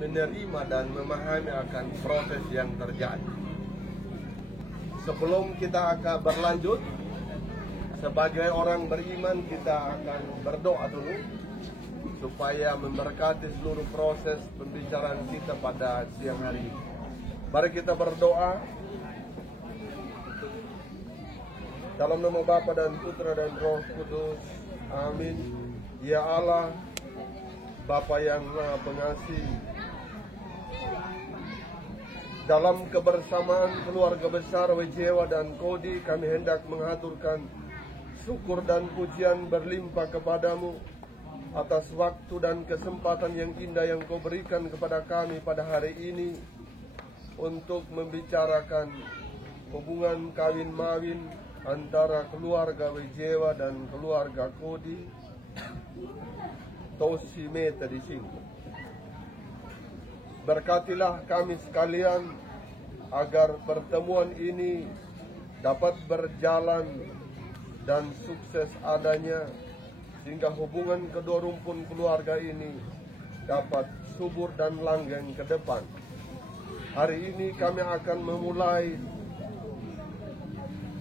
menerima dan memahami akan proses yang terjadi. Sebelum kita akan berlanjut, sebagai orang beriman kita akan berdoa dulu supaya memberkati seluruh proses pembicaraan kita pada siang hari ini. Mari kita berdoa. Dalam nama Bapa dan Putra dan Roh Kudus. Amin. Ya Allah, Bapa yang Maha Pengasih, dalam kebersamaan keluarga besar Wejewa dan Kodi, kami hendak mengaturkan syukur dan pujian berlimpah kepadamu atas waktu dan kesempatan yang indah yang Kau berikan kepada kami pada hari ini untuk membicarakan hubungan kawin-mawin antara keluarga Wejewa dan keluarga Kodi Tosi Meta di sini. Berkatilah kami sekalian agar pertemuan ini dapat berjalan dan sukses adanya, sehingga hubungan kedua rumpun keluarga ini dapat subur dan langgeng ke depan. Hari ini kami akan memulai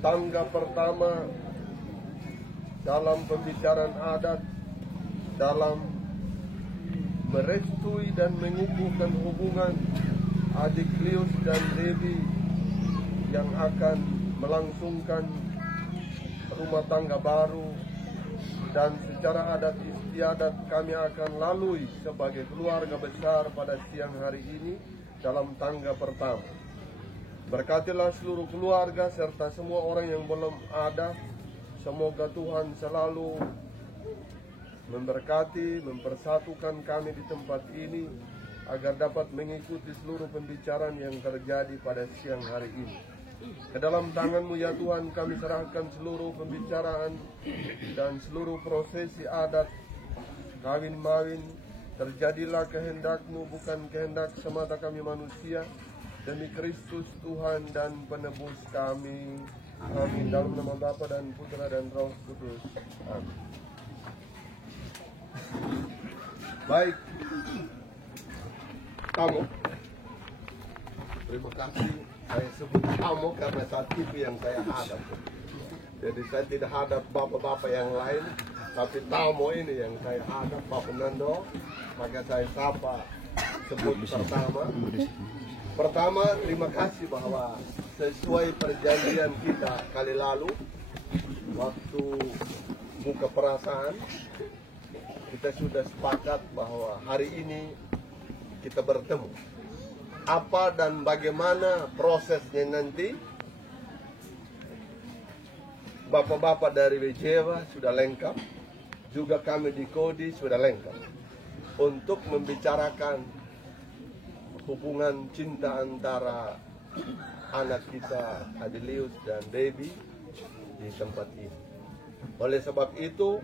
tangga pertama dalam pembicaraan adat, dalam merestui dan mengukuhkan hubungan adik Lius dan Debbie yang akan melangsungkan rumah tangga baru. Dan secara adat istiadat kami akan lalui sebagai keluarga besar pada siang hari ini dalam tangga pertama. Berkatilah seluruh keluarga serta semua orang yang belum ada. Semoga Tuhan selalu memberkati, mempersatukan kami di tempat ini agar dapat mengikuti seluruh pembicaraan yang terjadi pada siang hari ini. Ke dalam tangan-Mu ya Tuhan kami serahkan seluruh pembicaraan dan seluruh prosesi adat kawin-mawin. Terjadilah kehendak-Mu, bukan kehendak semata kami manusia. Demi Kristus Tuhan dan penebus kami. Amin. Dalam nama Bapa dan Putra dan Roh Kudus. Amin. Baik, kamu. Terima kasih. Saya sebut kamu karena saat itu yang saya hadap. Jadi saya tidak hadap bapak-bapak yang lain, tapi tamu ini yang saya hadap, Pak Nando. Maka saya sapa sebut pertama, terima kasih bahwa sesuai perjanjian kita kali lalu, waktu buka perasaan, kita sudah sepakat bahwa hari ini kita bertemu. Apa dan bagaimana prosesnya nanti, bapak-bapak dari Wejewa sudah lengkap, juga kami di Kodi sudah lengkap untuk membicarakan hubungan cinta antara anak kita Adelius dan Debbie di tempat ini. Oleh sebab itu,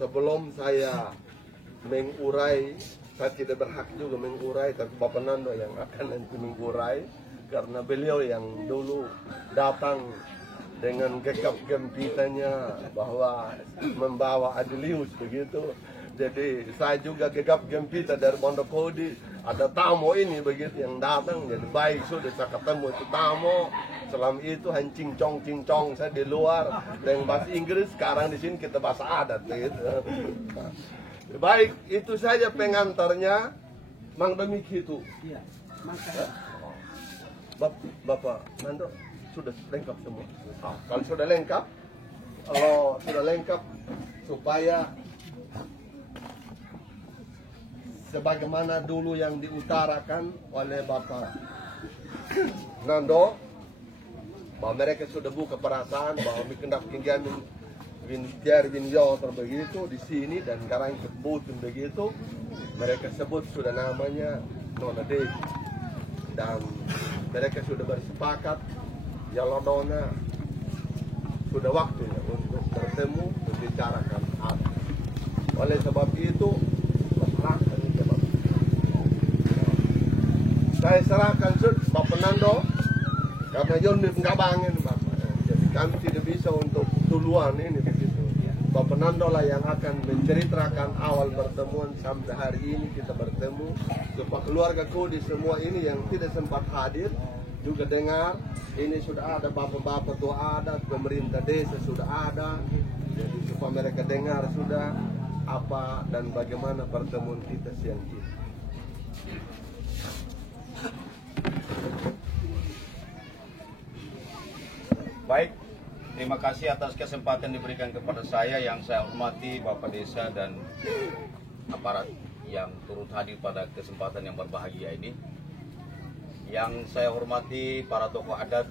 sebelum saya mengurai, saya tidak berhak juga mengurai, tapi Bapak Nando yang akan nanti mengurai, karena beliau yang dulu datang dengan gegap gempitanya bahwa membawa Adelius begitu. Jadi saya juga gegap gempita dari Pondok Kodi, ada tamu ini begitu yang datang. Jadi baik sudah saya ketemu itu tamu. Selama itu cincong saya di luar dengan bahasa Inggris. Sekarang di sini kita bahasa adat gitu. Baik, itu saja pengantarnya. Mang Demik itu. Iya. Bapak Nando sudah lengkap semua. Kalau sudah lengkap, supaya sebagaimana dulu yang diutarakan oleh Bapak Nando, bahwa mereka sudah buka perasaan bahwa mikendak kinggamin bin yo terbegitu di sini dan sekarang kebutuhan begitu, mereka sebut sudah namanya Nona Debbie dan mereka sudah bersepakat ya Nona sudah waktunya untuk bertemu membicarakan apa. Oleh sebab itu saya serahkan Bapak Nando karena Yon nggak bangin Bapak. Jadi kami tidak bisa untuk duluan ini begitu. Bapak Penandola yang akan menceritakan awal pertemuan sampai hari ini kita bertemu, supaya keluarga Kodi semua ini yang tidak sempat hadir juga dengar. Ini sudah ada bapak-bapak tua adat, pemerintah desa sudah ada, jadi supaya mereka dengar sudah apa dan bagaimana pertemuan kita siang ini. Baik, terima kasih atas kesempatan diberikan kepada saya. Yang saya hormati Bapak Desa dan aparat yang turut hadir pada kesempatan yang berbahagia ini. Yang saya hormati para tokoh adat,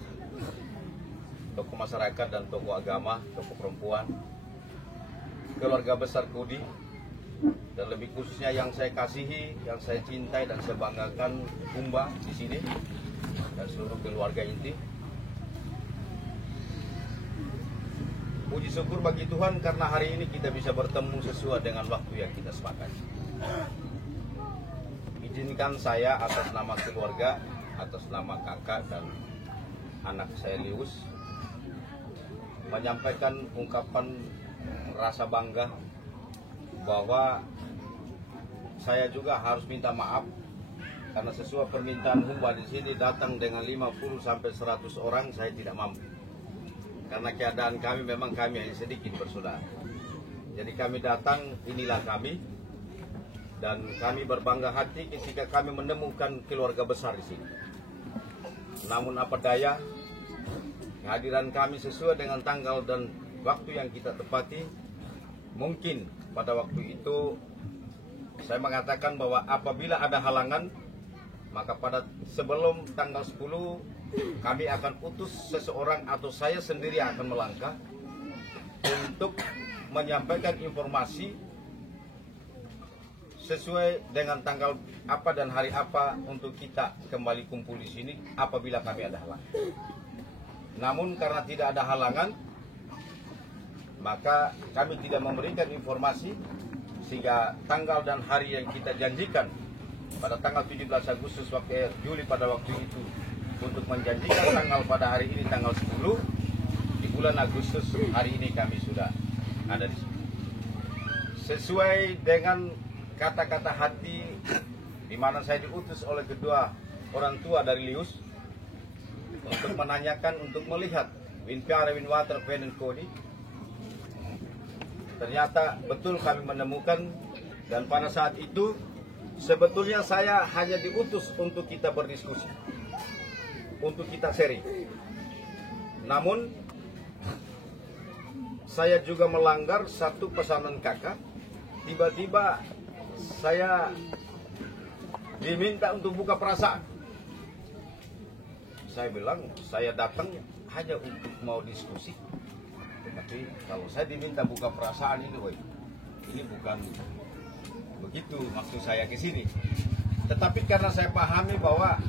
tokoh masyarakat dan tokoh agama, tokoh perempuan, keluarga besar Kodi, dan lebih khususnya yang saya kasihi, yang saya cintai dan saya banggakan, Kumba di sini dan seluruh keluarga inti. Puji syukur bagi Tuhan karena hari ini kita bisa bertemu sesuai dengan waktu yang kita sepakati. Izinkan saya atas nama keluarga, atas nama kakak dan anak saya Lius, menyampaikan ungkapan rasa bangga bahwa saya juga harus minta maaf karena sesuai permintaan Humba di sini datang dengan 50 sampai 100 orang saya tidak mampu. Karena keadaan kami memang kami hanya sedikit bersaudara. Jadi kami datang, inilah kami. Dan kami berbangga hati ketika kami menemukan keluarga besar di sini. Namun apa daya, kehadiran kami sesuai dengan tanggal dan waktu yang kita tepati. Mungkin pada waktu itu saya mengatakan bahwa apabila ada halangan, maka pada sebelum tanggal 10 kami akan utus seseorang atau saya sendiri akan melangkah untuk menyampaikan informasi sesuai dengan tanggal apa dan hari apa untuk kita kembali kumpul di sini apabila kami ada halangan. Namun karena tidak ada halangan, maka kami tidak memberikan informasi sehingga tanggal dan hari yang kita janjikan pada tanggal 17 Agustus Juli pada waktu itu untuk menjanjikan tanggal pada hari ini tanggal 10 di bulan Agustus hari ini kami sudah ada di sini. Sesuai dengan kata-kata hati di mana saya diutus oleh kedua orang tua dari Lius untuk menanyakan, untuk melihat Winpiara Winwater Penen Kodi. Ternyata betul kami menemukan, dan pada saat itu sebetulnya saya hanya diutus untuk kita berdiskusi, untuk kita sharing. Namun saya juga melanggar satu pesanan kakak. Tiba-tiba saya diminta untuk buka perasaan. Saya bilang saya datang hanya untuk mau diskusi. Tapi kalau saya diminta buka perasaan ini bukan begitu maksud saya ke sini. Tetapi karena saya pahami bahwa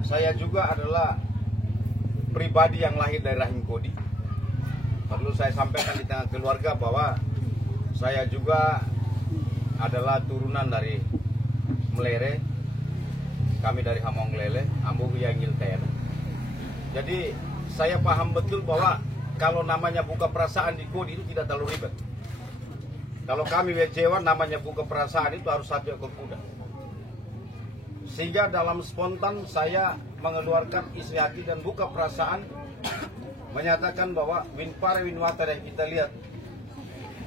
saya juga adalah pribadi yang lahir dari rahim Kodi. Perlu saya sampaikan di tengah keluarga bahwa saya juga adalah turunan dari Melere. Kami dari Hamong Lele, Ambugu yang Ngilten. Jadi saya paham betul bahwa kalau namanya buka perasaan di Kodi itu tidak terlalu ribet. Kalau kami Wecewa namanya buka perasaan itu harus satu ekor kuda. Sehingga dalam spontan saya mengeluarkan isi hati dan buka perasaan, menyatakan bahwa Winpara Winwater yang kita lihat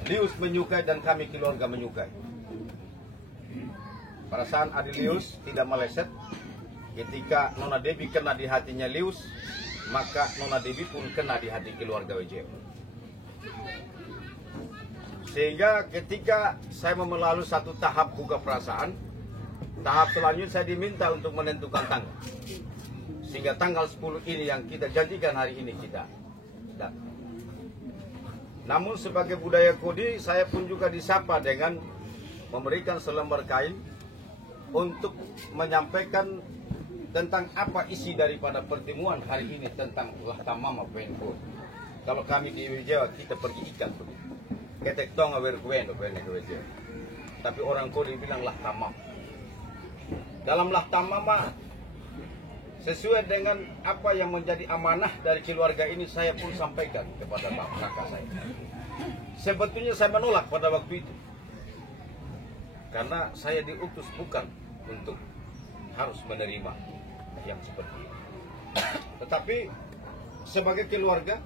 Lius menyukai dan kami keluarga menyukai. Perasaan Adi Lius tidak meleset. Ketika Nona Devi kena di hatinya Lius, maka Nona Devi pun kena di hati keluarga Wecewa. Sehingga ketika saya melalui satu tahap buka perasaan, tahap selanjutnya saya diminta untuk menentukan tanggal. Sehingga tanggal 10 ini yang kita janjikan hari ini kita datang. Namun sebagai budaya Kodi, saya pun juga disapa dengan memberikan selembar kain untuk menyampaikan tentang apa isi daripada pertemuan hari ini tentang Lahtamama Penko. Kalau kami di Wecewa kita pergi ikan begitu. Ketek tonga berkuendo pene ke Wecewa. Tapi orang Kodi bilang Lahtamama. Dalam Lahtamama sesuai dengan apa yang menjadi amanah dari keluarga ini saya pun sampaikan kepada kakak saya. Sebetulnya saya menolak pada waktu itu. Karena saya diutus bukan untuk harus menerima yang seperti ini. Tetapi sebagai keluarga,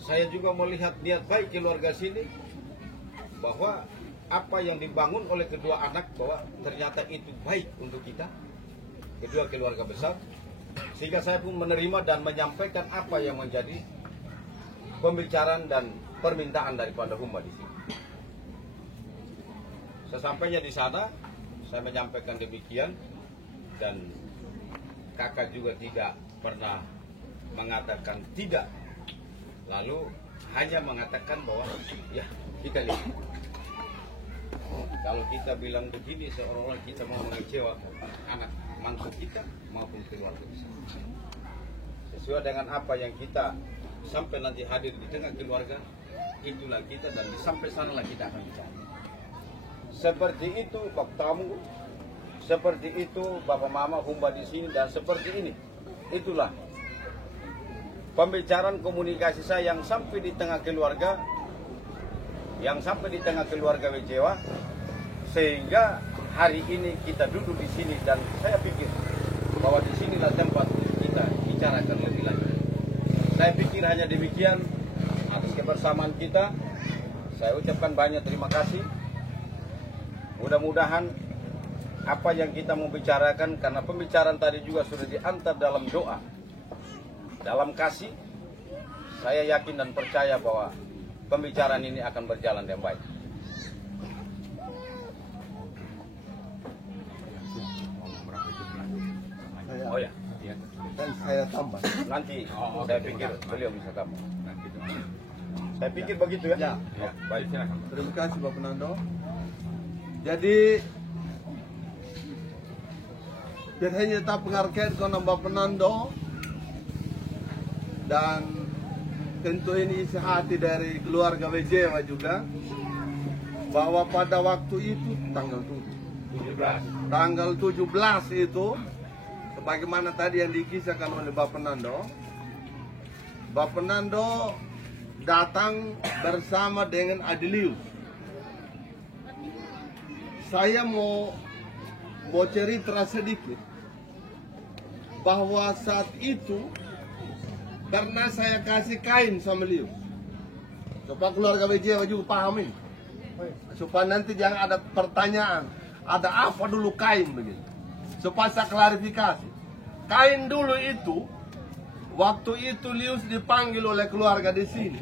saya juga melihat niat baik keluarga sini bahwa apa yang dibangun oleh kedua anak bahwa ternyata itu baik untuk kita, kedua keluarga besar, sehingga saya pun menerima dan menyampaikan apa yang menjadi pembicaraan dan permintaan daripada Humba di sini. Sesampainya di sana, saya menyampaikan demikian dan kakak juga tidak pernah mengatakan tidak, lalu hanya mengatakan bahwa ya kita lihat. Kalau kita bilang begini seolah-olah kita mau mengecewakan anak mantu kita maupun keluarga besar. Sesuai dengan apa yang kita sampai nanti hadir di tengah keluarga, itulah kita dan sampai sanalah kita akan bicara. Seperti itu Bapak tamu, seperti itu Bapak Mama Humba di sini dan seperti ini. Itulah pembicaraan komunikasi saya yang sampai di tengah keluarga, Wecewa, sehingga hari ini kita duduk di sini dan saya pikir bahwa di sinilah tempat kita bicarakan lebih lanjut. Saya pikir hanya demikian atas kebersamaan kita. Saya ucapkan banyak terima kasih. Mudah-mudahan apa yang kita mau bicarakan, karena pembicaraan tadi juga sudah diantar dalam doa, dalam kasih, saya yakin dan percaya bahwa pembicaraan ini akan berjalan dengan baik. Oh ya, Dan saya tambah. nanti saya pikir beliau bisa tambah. Saya pikir begitu ya. Ya. Oh, baik, silakan. Terima kasih Bapak Nando. Jadi biar hanya tetap penghargaan kepada Bapak Nando dan tentu ini isi hati dari keluarga Wecewa juga bahwa pada waktu itu tanggal 17 itu sebagaimana tadi yang dikisahkan oleh Bapak Nando, Bapak Nando datang bersama dengan Adilius. Saya mau cerita sedikit bahwa saat itu karena saya kasih kain sama Lius, supaya keluarga Wecewa juga pahamin, supaya nanti jangan ada pertanyaan ada apa dulu kain begitu, supaya saya klarifikasi. Kain dulu itu waktu itu Lius dipanggil oleh keluarga di sini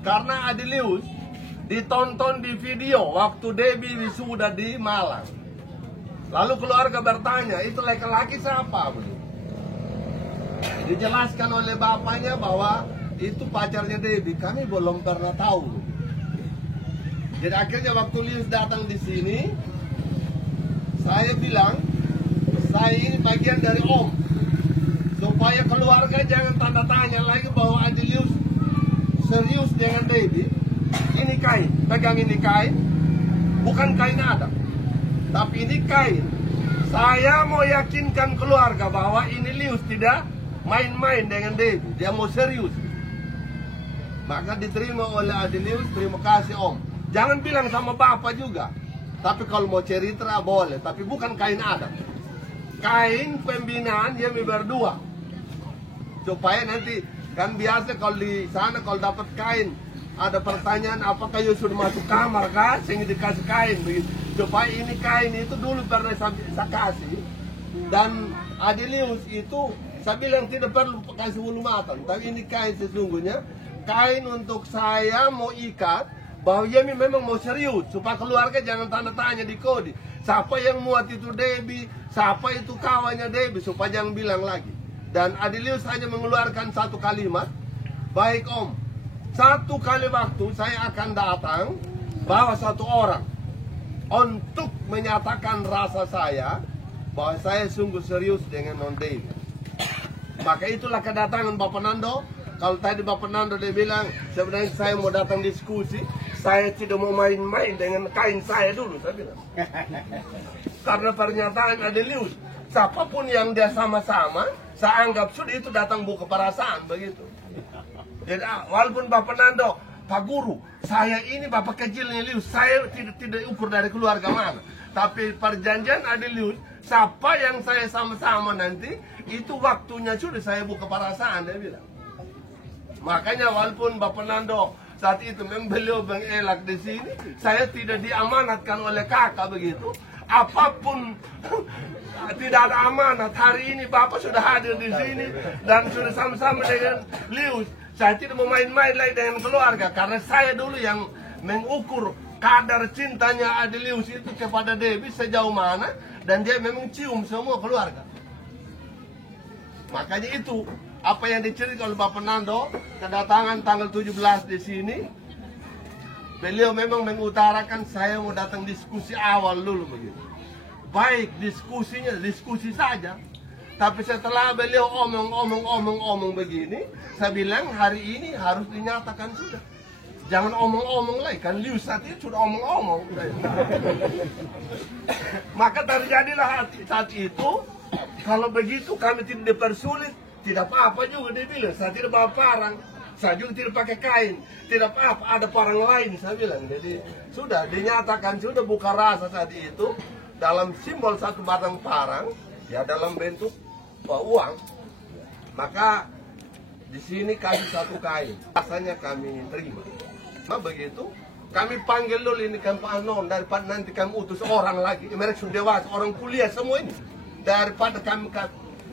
karena Adilius ditonton di video waktu Debbie wisuda di Malang. Lalu keluarga bertanya, itu laki-laki siapa? Dijelaskan oleh bapaknya bahwa itu pacarnya Debbie. Kami belum pernah tahu. Jadi akhirnya waktu Lius datang di sini, saya bilang, saya ini bagian dari Om. Supaya keluarga jangan tanda tanya lagi bahwa Adilius serius dengan Debbie. Ini kain, pegang ini kain, bukan kain adat, tapi ini kain. Saya mau yakinkan keluarga bahwa ini Lius tidak main-main dengan Debbie, dia mau serius. Maka diterima oleh Adilius, terima kasih Om. Jangan bilang sama Bapak juga, tapi kalau mau cerita boleh, tapi bukan kain adat. Kain pembinaan kami berdua, supaya nanti kan biasa kalau di sana kalau dapat kain ada pertanyaan apakah you sudah masuk kamar kah sehingga dikasih kain begitu. Supaya ini kain itu dulu pernah saya kasih dan Adilius itu saya bilang tidak perlu kasih bulu matang, tapi ini kain sesungguhnya kain untuk saya mau ikat bahwa Yemi memang mau serius supaya keluarga jangan tanda tanya di kode siapa yang muat itu Debbie, siapa itu kawannya Debbie, supaya jangan bilang lagi. Dan Adilius hanya mengeluarkan satu kalimat, baik Om, satu kali waktu saya akan datang bawa satu orang untuk menyatakan rasa saya bahwa saya sungguh serius dengan non Debbie. Maka itulah kedatangan Bapak Nando. Kalau tadi Bapak Nando dia bilang sebenarnya saya mau datang diskusi, saya tidak mau main-main dengan kain saya dulu, saya bilang. Karena pernyataan Adilius, siapapun yang dia sama-sama, saya anggap sudah itu datang buka perasaan begitu. Jadi walaupun Bapak Nando Pak Guru, saya ini bapak kecilnya Lius, saya tidak ukur dari keluarga mana. Tapi perjanjian ada Lius, siapa yang saya sama-sama nanti, itu waktunya sudah saya buka perasaan, dia bilang. Makanya walaupun Bapak Nando saat itu beliau mengelak di sini, saya tidak diamanatkan oleh kakak begitu. Apapun tidak ada amanat, hari ini Bapak sudah hadir di sini dan sudah sama-sama dengan Lius. Saya tidak mau main-main lagi dengan keluarga, karena saya dulu yang mengukur kadar cintanya Adelius itu kepada Debbie sejauh mana, dan dia memang cium semua keluarga. Makanya itu apa yang diceritakan oleh Bapak Nando, kedatangan tanggal 17 di sini, beliau memang mengutarakan saya mau datang diskusi awal dulu begitu. Baik diskusinya, diskusi saja. Tapi setelah beliau omong begini, saya bilang hari ini harus dinyatakan sudah. Jangan omong-omong lagi, kan Lius saat itu sudah omong-omong. Maka terjadilah saat itu, kalau begitu kami tidak dipersulit, tidak apa-apa juga dia bilang. Saya tidak bawa parang, saya juga tidak pakai kain, tidak apa-apa, ada parang lain saya bilang. Jadi sudah dinyatakan, sudah buka rasa saat itu, dalam simbol satu batang parang, ya dalam bentuk uang. Maka di sini kasih satu kain, rasanya kami terima. Nah begitu, kami panggil dulu ini kan Pak Anon, daripada nanti kami utus orang lagi, mereka sudah dewasa, orang kuliah semua ini. Daripada kami,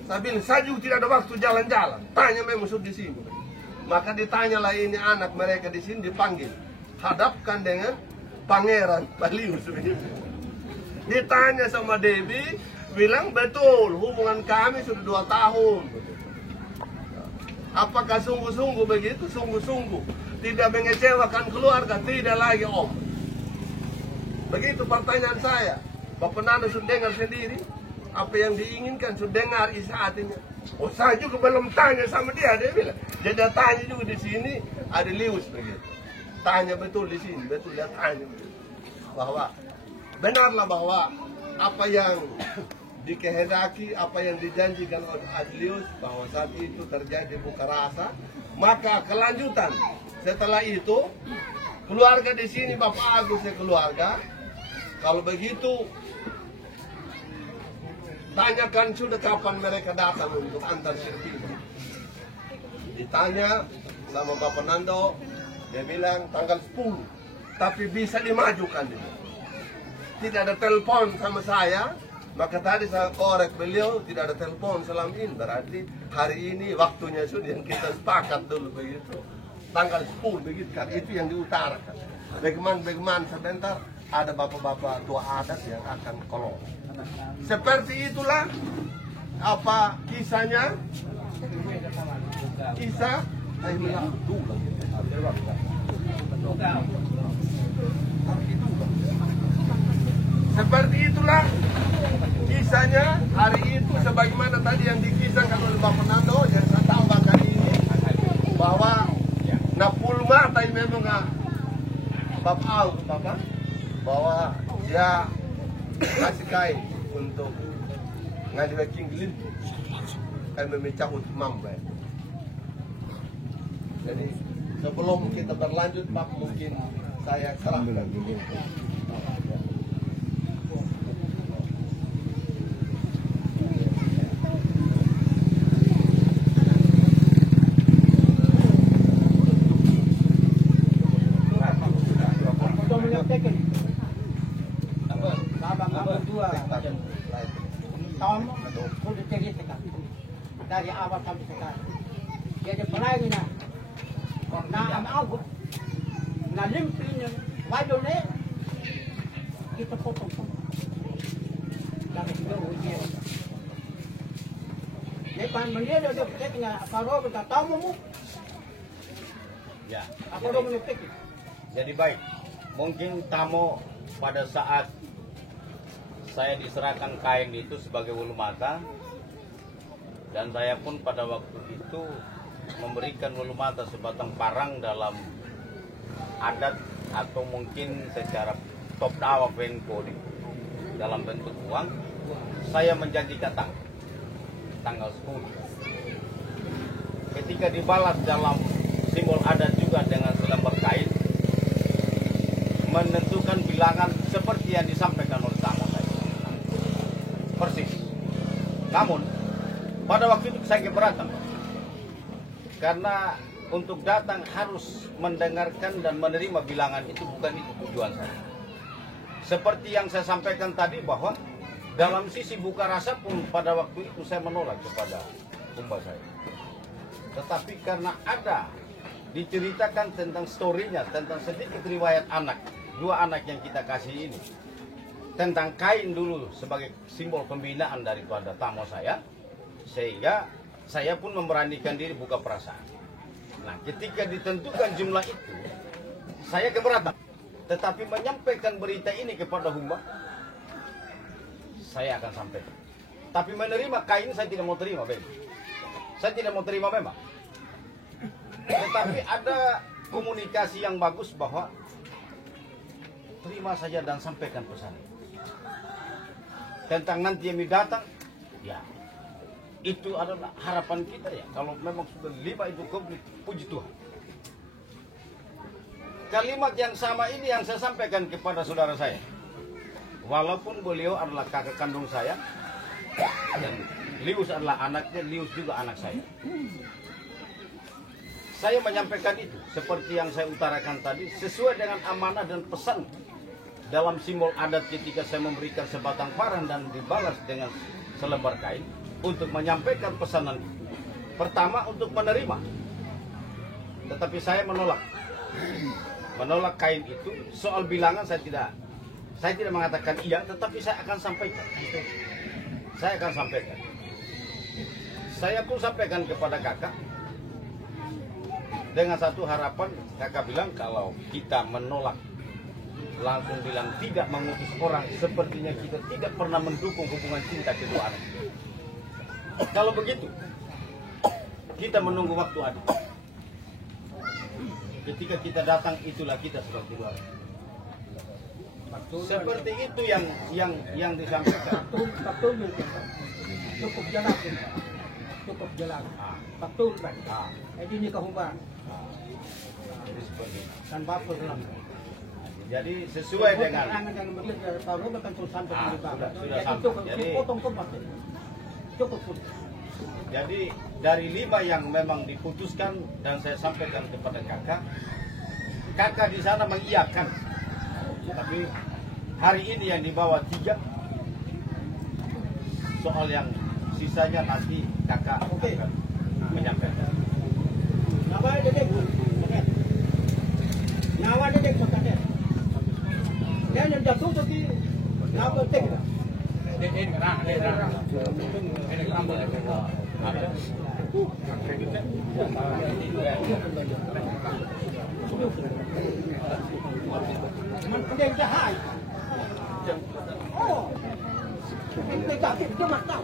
saya bilang, saya juga tidak ada waktu jalan-jalan, tanya memang sudah di sini. Maka ditanyalah ini anak mereka di sini, dipanggil, hadapkan dengan Pangeran Balius. Ditanya sama Debbie, bilang betul, hubungan kami sudah 2 tahun. Apakah sungguh-sungguh begitu? Sungguh-sungguh. Tidak mengecewakan keluarga, tidak lagi om. Begitu pertanyaan saya. Bapak Nando sudah dengar sendiri, apa yang diinginkan sudah dengar isi hatinya. Oh saya juga belum tanya sama dia bilang. Jadi tanya juga di sini, ada Lius begitu. Tanya betul di sini, betul dia tanya. Bahwa, benarlah bahwa apa yang dikehendaki, apa yang dijanjikan oleh Adelius, bahwa saat itu terjadi buka rasa. Maka kelanjutan setelah itu, keluarga di sini Bapak Agus ya keluarga. Kalau begitu, tanyakan sudah kapan mereka datang untuk antar sertifikat. Ditanya sama Bapak Nando, dia bilang tanggal 10, tapi bisa dimajukan dia. Tidak ada telepon sama saya. Maka tadi saya korek beliau, tidak ada telepon selama ini. Berarti hari ini waktunya sudah yang kita sepakat dulu begitu. Tanggal 10 begitu kan, itu yang diutarakan. Bagaimana sebentar ada bapak-bapak tua adat yang akan kolong. Seperti itulah apa kisahnya. Kisah seperti itulah kisahnya hari itu, sebagaimana tadi yang dikisahkan oleh Bapak Nando. Yang saya tambahkan ini bahwa napul mata memang Bapak bahwa dia kasih kain untuk ngadi king lintu kain memecahut mambai. Jadi sebelum kita berlanjut Pak, mungkin saya serahkan dulu. Dari awal sampai sekarang. Jadi pelagi na, na ang na limpin yung wajol na kita potong po. Dari ito ujian. Lepas menjadi dia ketika kalau kita tahu mu, Ya. apa dong menepek? Jadi baik, mungkin tamu pada saat saya diserahkan kain itu sebagai ulu mata, dan saya pun pada waktu itu memberikan ulu mata sebatang parang dalam adat atau mungkin secara top dawa penko dalam bentuk uang. Saya menjanjikan tanggal 10. Ketika dibalas dalam simbol adat juga dengan selembar kain, menentukan bilangan seperti yang disampaikan oleh tamu saya. Persis. Namun, pada waktu itu saya keberatan. Karena untuk datang harus mendengarkan dan menerima bilangan itu bukan itu tujuan saya. Seperti yang saya sampaikan tadi bahwa dalam sisi buka rasa pun pada waktu itu saya menolak kepada Humba saya. Tetapi karena ada diceritakan tentang story-nya, tentang sedikit riwayat anak, dua anak yang kita kasih ini, tentang kain dulu sebagai simbol pembinaan daripada tamu saya, sehingga saya pun memberanikan diri buka perasaan. Nah, ketika ditentukan jumlah itu, saya keberatan. Tetapi menyampaikan berita ini kepada Humba, saya akan sampaikan. Tapi menerima kain saya tidak mau terima, Ben. Saya tidak mau terima memang. Tetapi ada komunikasi yang bagus bahwa terima saja dan sampaikan pesan. Tentang nanti yang datang, ya itu adalah harapan kita ya. Kalau memang sudah 5 itu komplit, puji Tuhan. Kalimat yang sama ini yang saya sampaikan kepada saudara saya. Walaupun beliau adalah kakak kandung saya, dan Lius adalah anaknya, Lius juga anak saya. Saya menyampaikan itu seperti yang saya utarakan tadi, sesuai dengan amanah dan pesan dalam simbol adat ketika saya memberikan sebatang parang dan dibalas dengan selembar kain untuk menyampaikan pesanan. Pertama untuk menerima, tetapi saya menolak kain itu. Soal bilangan saya tidak mengatakan iya, tetapi saya akan sampaikan. Saya akan sampaikan. Saya pun sampaikan kepada kakak dengan satu harapan. Kakak bilang kalau kita menolak, langsung bilang tidak mengutus orang, sepertinya kita tidak pernah mendukung hubungan cinta kedua anak. Kalau begitu, kita menunggu waktu ada. Ketika kita datang, itulah kita seperti dua. Seperti itu yang disampaikan. Betul. Cukup jelas. Cukup jelas. Betul kan? Jadi ini kehubungan. Dan bapak bilang. Jadi sesuai dengan. Cukup. Jadi dari 5 yang memang diputuskan dan saya sampaikan kepada kakak di sana mengiyakan. Tapi hari ini yang dibawa 3, soal yang sisanya nanti kakak akan menyampaikan. Nawa dedek makanya. Dan yang jatuh tadi nawa tek. Mình cho hai. Oh. Mình cả cái mặt nào.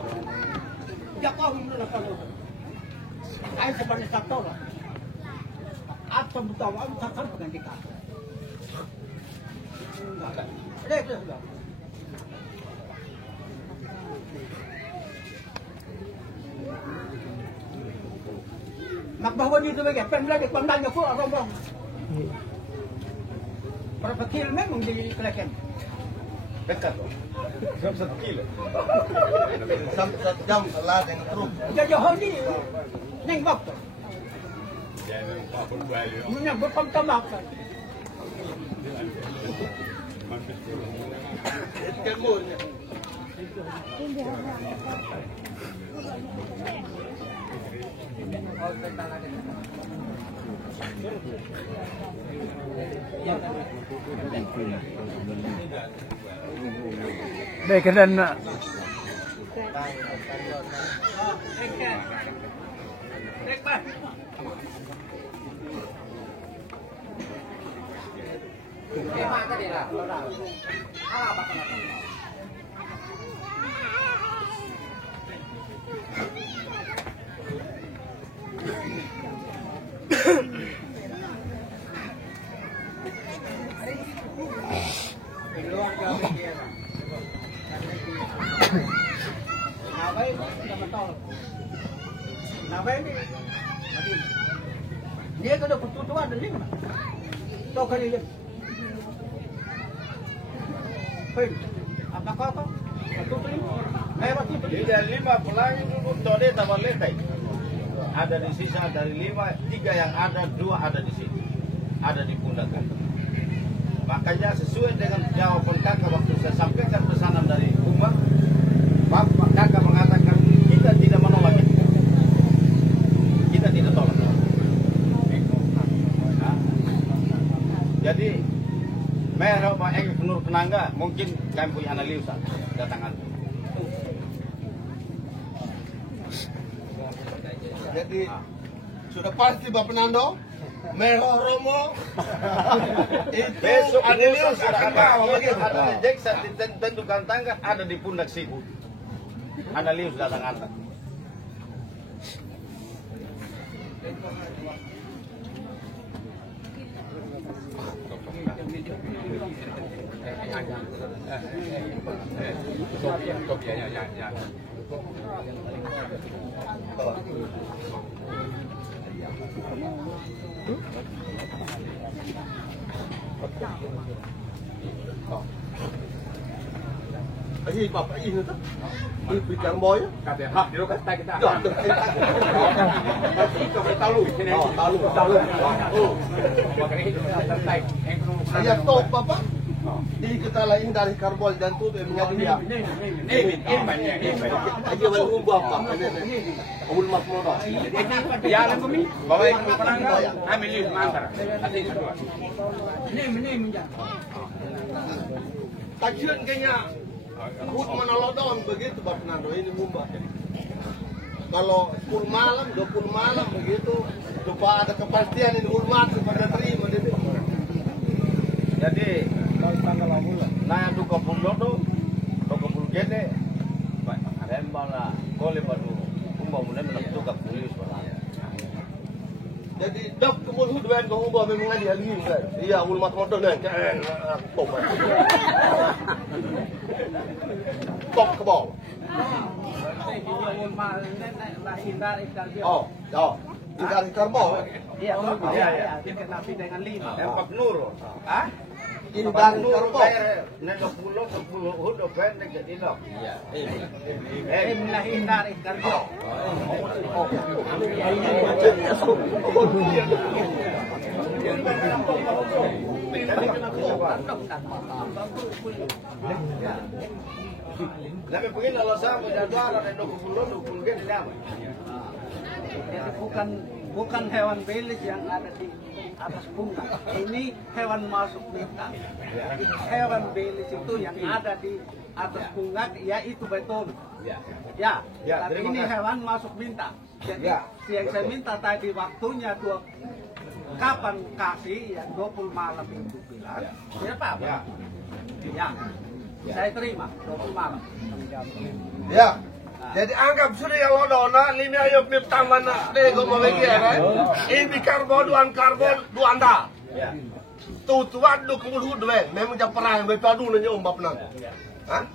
Ya kau ini lah kalau. Ai sebenarnya satu lah. Atau betul am takkan berganti kata. Lihat sudah. Mặc bao nhiêu tôi bây pengen lagi pandangnya kok orang. Berapa kilo memang di Klaten? Dekat loh. 1 kilo. Sampai 1 jam setelah dengan truk. Jauh ni. Neng waktu. Punya berpengalaman. Baik dan Dia kena pertutuan ada 5. Tahu kali dia. Apa kau? Satu beli. Jadi 5 pelangi dulu tode tambah letai. Ada di sisa dari 5, 3 yang ada, 2 ada di sini. Ada di pundak kakak. Makanya sesuai dengan jawaban kakak waktu saya sampaikan pesanan dari Umar, Bapak kakak mengatakan kita tidak menolak itu. Kita tidak tolak. Nah, jadi Merah Pak Eng Nur Kenangga mungkin kami punya analisa datangan. Jadi sudah pasti Bapak Nando, Merah Romo itu Besok ada Adelius sudah ada rejeksa ditentukan tanggal ada di pundak situ. Adelius datang anda. Ini Bapak ini tuh, ini bidang boy. Hah, di lokasi kita. Talu. Saya top Bapak. Di kita lain dari karbol dan tuh menjadi dia. Aja baru Bapak. Umul mas moda. Ya, kami bawa yang penangga, ambil lihat mantar. Ada yang kedua. Ini. Tajian kayaknya Hut menolodon begitu Bapak Nando ini Mumba. Kalau 10 malam, 20 malam begitu, supaya ada kepastian ini hormat supaya terima ini. Jadi naya duka pulodo, duka pulgede, rembala kole badu umba munen duka pulis bala. Jadi dok kemul hut ben ko umba memang dia lagi kan. Iya hormat modal dan top. Top ke bawah. Oh. Dari karbol. Iya. Dikenapi dengan 5. Empat nur. Ah? Ini dari karbol. Nego pulo ke pulo hudo pendek jadi dok. Iya. Menghindari karbo. Tapi begini kalau saya mau jadwal ada 20 gen ini apa? Jadi bukan hewan belis yang ada di atas pundak. Ini hewan masuk minta. Hewan belis itu yang ada di atas pundak, yaitu betul. Ya. Tapi ini hewan masuk minta. Jadi yang saya minta tadi waktunya kapan kasih ya 20 malam itu bilang. Tidak apa-apa. Ya. Saya terima 20 malam. Ya. Jadi anggap sudah yang lodona ini ayo pip taman deh kau mau lagi ya kan? Ini karbon duan dah. Tuan du kemul hud deh. Memang jam perang berpadu nanya Bapak Nando. Hah?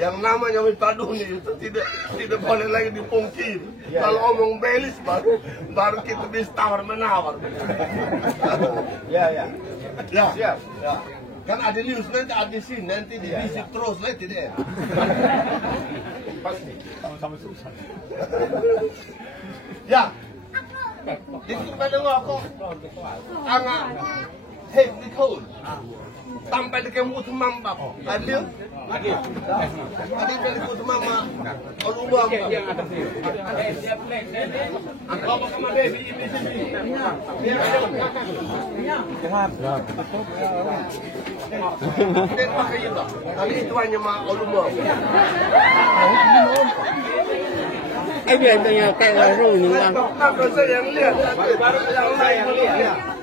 Yang namanya berpadu nih itu tidak boleh lagi dipungkiri. Kalau omong belis baru kita bisa tawar menawar. Ya. Siap. Ya. Kan ada news nanti ada sini nanti divisip terus lah tidak. Pasti. Sama susah. Ya. Itu pada ngoko. Anak hek di kau. Sampai di kemut mamba. Adil. Adil dari kemut mamba. Kalau uang. Yang ada sini. Angkau sama baby ini sini. Jangan. Dan pakai itu. Kali itu hanya mah ulumah. Dia tanya kayak baru ini kan. Apa saya yang lihat? Baru saya yang lihat.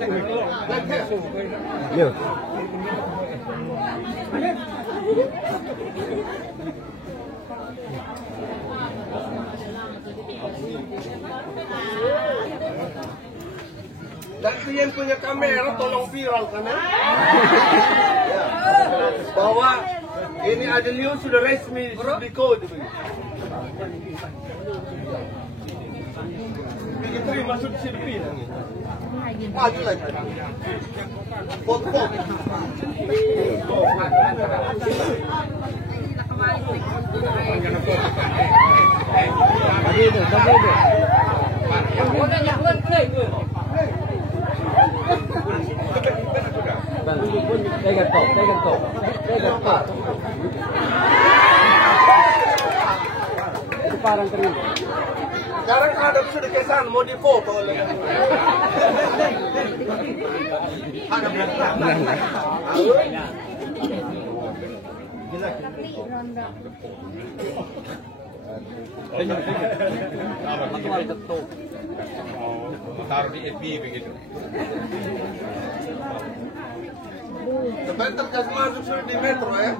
Dan kalian punya kamera, tolong viralkan ya. Bahwa ini ada news sudah resmi di kode. Begitu masuk sirpin. Maju lagi. Foto. Itu parang kering. Sekarang ada sudah kesan mau difoto oleh. Ada belakang. Taruh di FB begitu. Sebentar kasih masuk sudah di metro ya.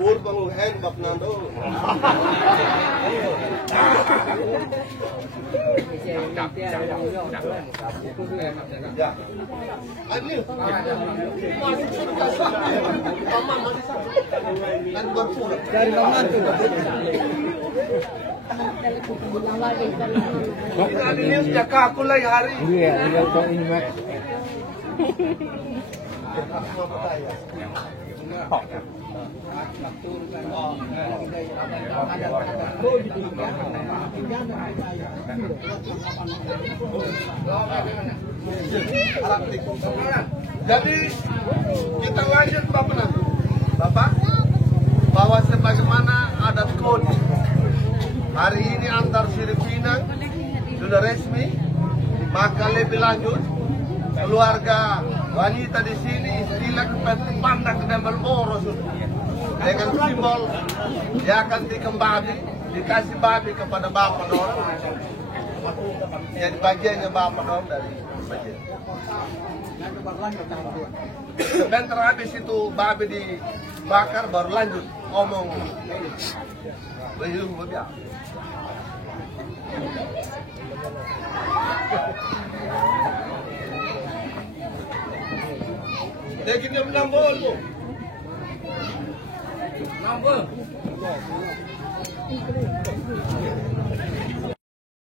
Pur penguhen bab nando. Ya. Ini masih paman masih sama. Kan berpura. Dari paman tuh. Ini ada news jaga aku lagi hari. Iya, ini Mak. Jadi kita lanjut Bapak nanti. Bapak, bahwa sebagaimana adat kode hari ini antar Filipina sudah resmi, maka lebih lanjut keluarga wanita di sini istilah pandang ke Malboro dengan simbol dia akan dikembali dikasih babi kepada bapak dong. Jadi bagiannya bapak dong dari bagian. Sebentar habis itu babi dibakar baru lanjut ngomong. Belum ya. Dia kita menambol bu. Nambol.